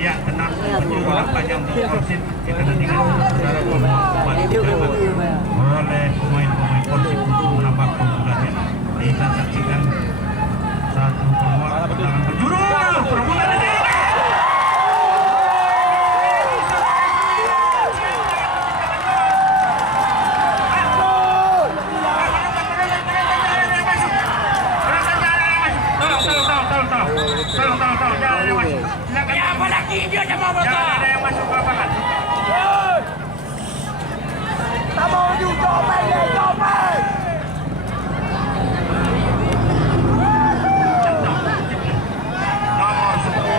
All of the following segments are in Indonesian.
Ya, tenang mencoba panjang untuk Persib. Kita nantikan saudara kembali oleh pemain-pemain Persib untuk menambah keunggulannya. Kita saksikan satu peluang tendangan penjuru. Perbuatan ini. Dia sama bola. Jangan ada yang masuk ke lapangan. Tak mau juga main, coba. Nomor 10.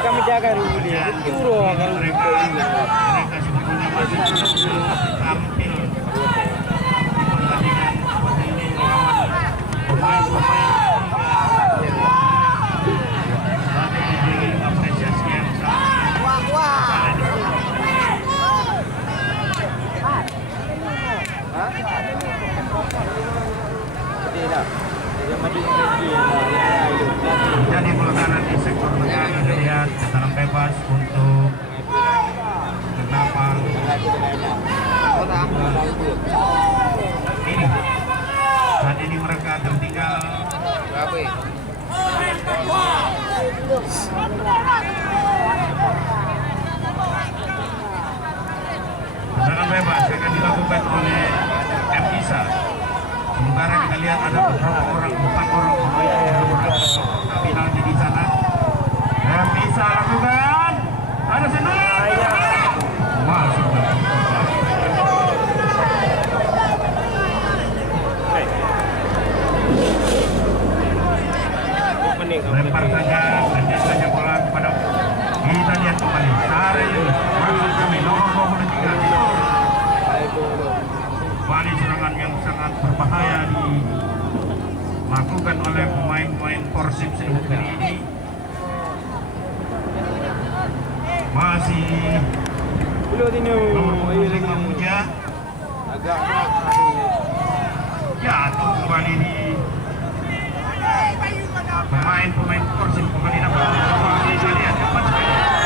Kami jaga dulu dia. Turo akan mereka kasih punya masih tampil di pertandingan seperti ini melawan pemain-pemain tadi diberi apresiasi yang sangat jadi bola kanan di sektor tengah kita lihat tendangan bebas untuk Kenapang ini saat ini mereka tertinggal tendangan bebas akan dilakukan oleh M. Isa. Sementara kita lihat ada beberapa orang, 4 orang penalti di sana. M. Isa lakukan, ada sendiri masuk. Lempar saja, pendek saja bola kepada kita lihat kembali. Sare maksud kami nomor 23. Kembali serangan yang sangat berbahaya dilakukan oleh pemain-pemain Persib Sriwijaya ini. Masih nomor 25 Muja. Jatuh kembali di pemain-pemain Persib kembali dapat bisa lihat cepat sekali.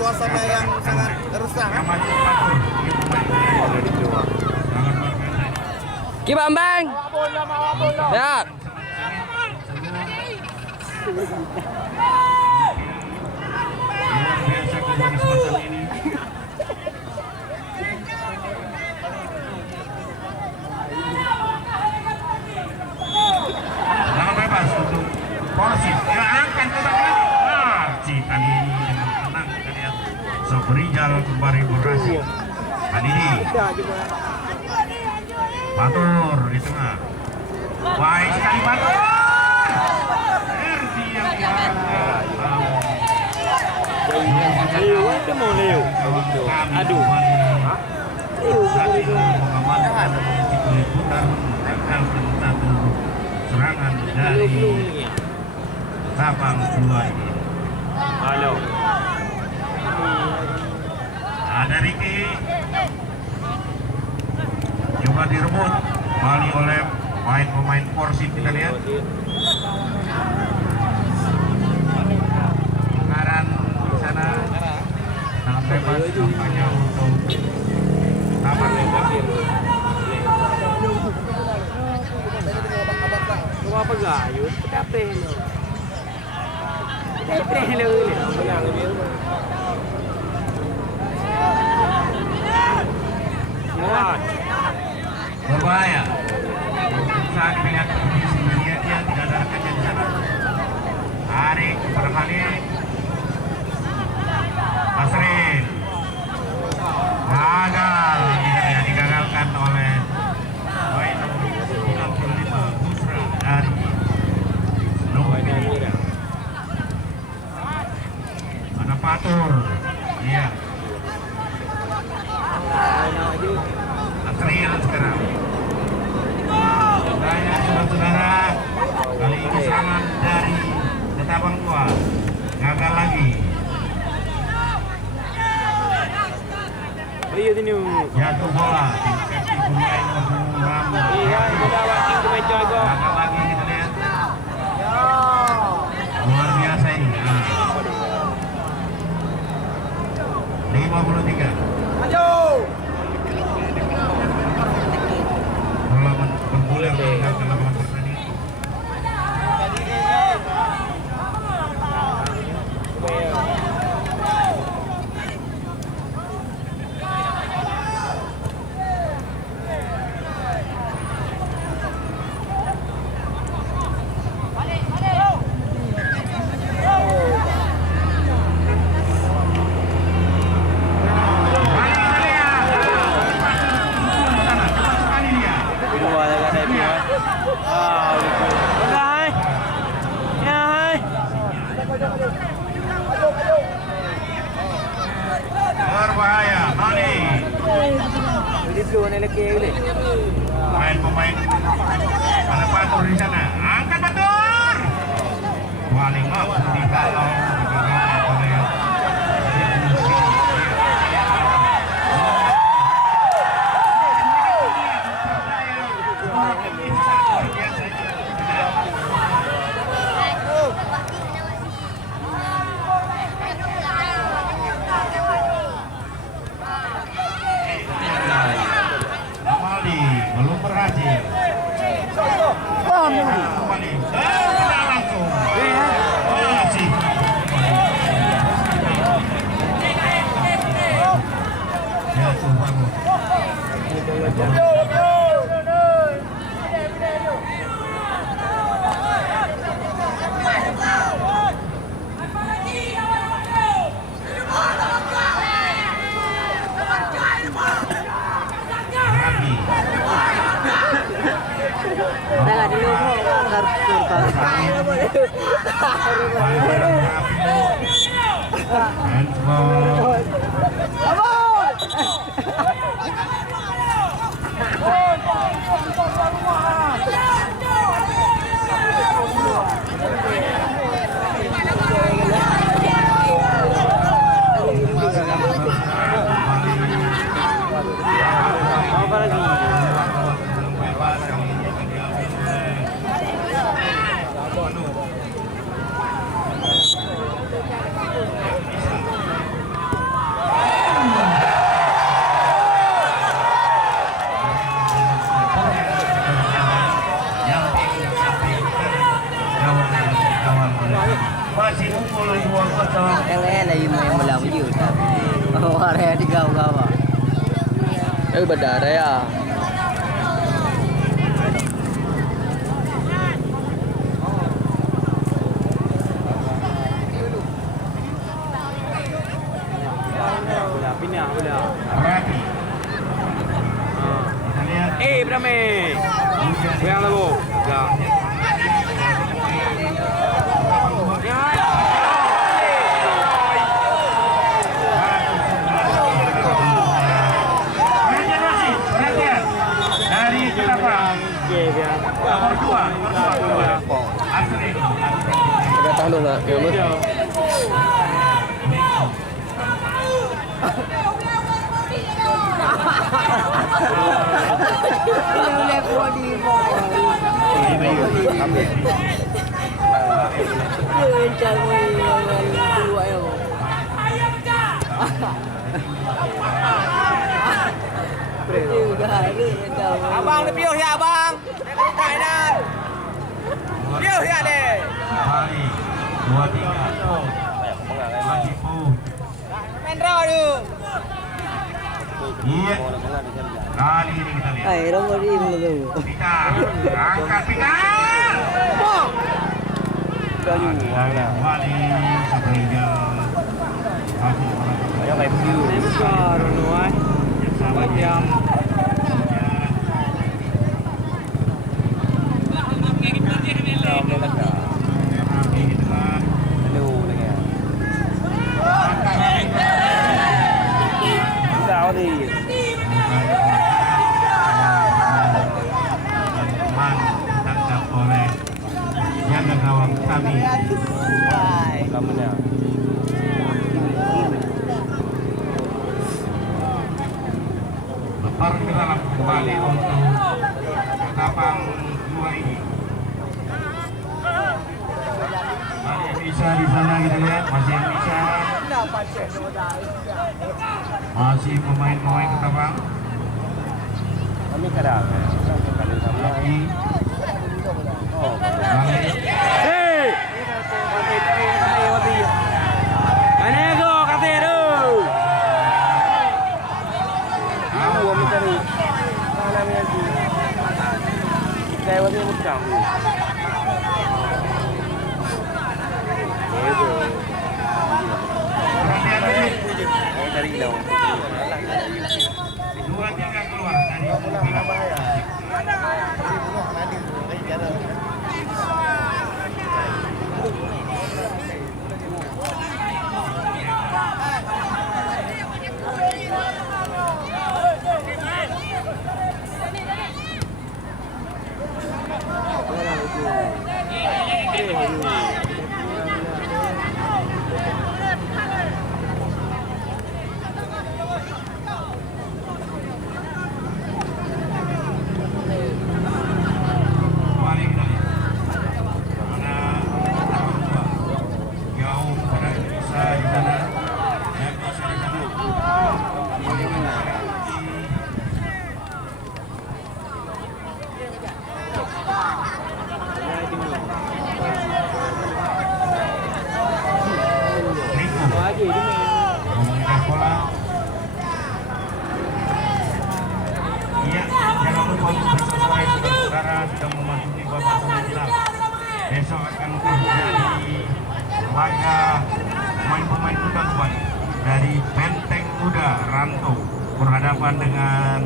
Suasana yang sangat rusak. Ki Bambang. Ya. Biasa kembali suasana ini. Jangan bebas untuk Persib. Ya angkat kotak lagi. Cita ini dengan tenang kita lihat. Sobrijal kembali berhasil. Hadidi. Batur di tengah. Baik sekali Batur. Erdi yang Aduh. mengamankan putar tackle satu serangan dari Sabang 2 ini. Halo. Ada Ricky coba direbut kembali oleh pemain Persib. Kita lihat Pengaran di sana sangat bebas tampaknya untuk Sabang. Apa gayut? Capek lo. Capek lo ini. Menang dia. berbahaya. Saat melihat kondisi dia tidak ada rekannya di sana. Arik kepada Khalid. Masrin. Gagal, tidak digagalkan oleh poin 95 Busra dari Lumajang. Ada Patur, iya. Atrial sekarang. Saya saudara-saudara, kali ini serangan dari Ketapang Tua, gagal lagi. Iya sini. Jatuh bola di kaki pemain Ram. Iya, bola waktu itu main jago. Gagal lagi kita lihat. Luar biasa ini. Nah. 53. Maju. Bola bergulir di dalam lapangan pertandingan. Berbahaya, Noni. Pemain-pemain ada Patur di sana. Angkat Patur. Paling mampu dikawal oleh Amali belum berhasil. Kembali. Langsung. Masih. Jatuh bagus. Masih unggul 2-0. Cái là gì mà em làm cái gì vậy? Qua đây đi gâu gâu à? Ừ, bật đá đấy à? Rapi. Kita lihat. Brame. Yang lalu. Ya. Perhatian dari Ketapang. Nomor 2. Asri. Cái tao luôn ạ, kiểu mất. Abang lebih ya abang. Kainan. Lebih ya deh. Kembali 2-3. Lagi pun. Main draw dulu. Iya. Kali ini kita lihat. Ay, Ramadi dulu. Pikar, angkat pikar. Kembali sehingga Ayo main view. Baru nuai. Sama jam. Sao đi? Tangkap oleh jaga gawang kami. Kamunya. Bergerak kembali untuk kapal dua ini. Masih bisa di sana kita lihat, masih bisa. Masih pemain-pemain ketapang. Kami kadang. Lagi. Oh. Balik. Hei. Kanego katero. Gua mencari. Mana nanti? Saya wajib mutang. Itu. Dari daun. 2-3 keluar dari mengejar bola. Iya, jangan lupa untuk sesuai saudara sudah memasuki babak semifinal. Besok akan terjadi laga pemain-pemain muda kembali dari Benteng Muda Ranto berhadapan dengan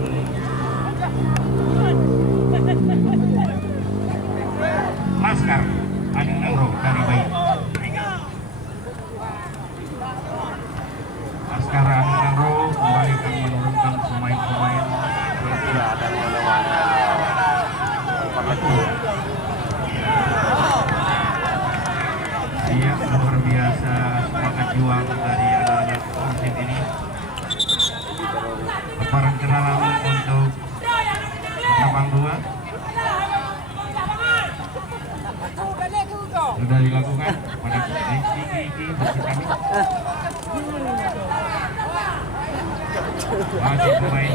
Laskar Ading Nangro dari Bayi. Laskar Ading Nangro kembali akan menurunkan pemain-pemain Tidak ada mana-mana. Iya, luar biasa semangat juang dari anak-anak Persib ini. Lebaran kenalan untuk Ketapang 2 sudah dilakukan pada iki bersih kami. Masih pemain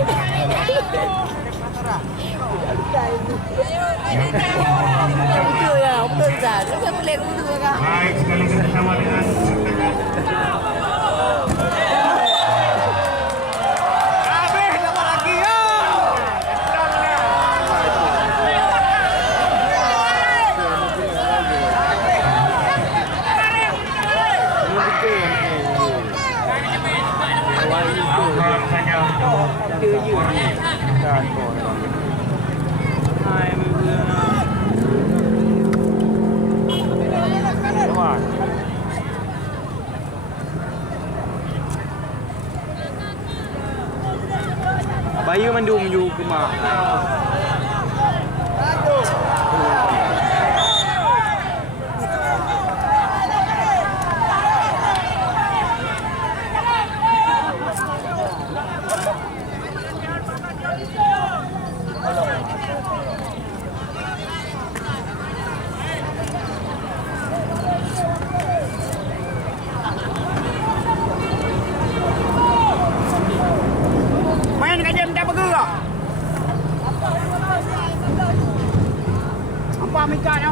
baik sekali bersama dengan pulang saja untuk Bayu mendungอยู่ขึ้นมา Main kat jam tak bergerak. Apa Mika ni?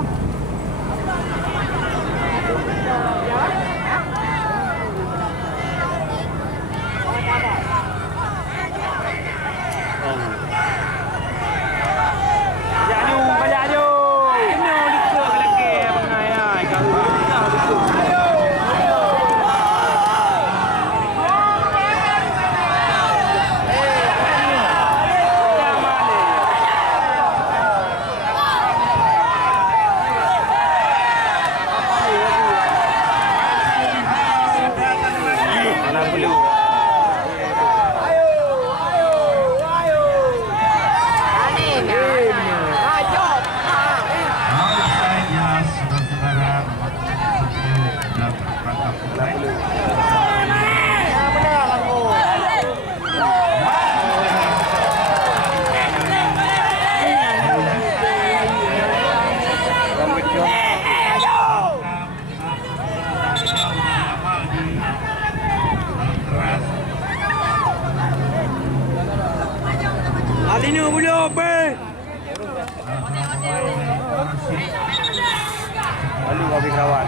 Alinu bulu pe. Lalu kami kawan.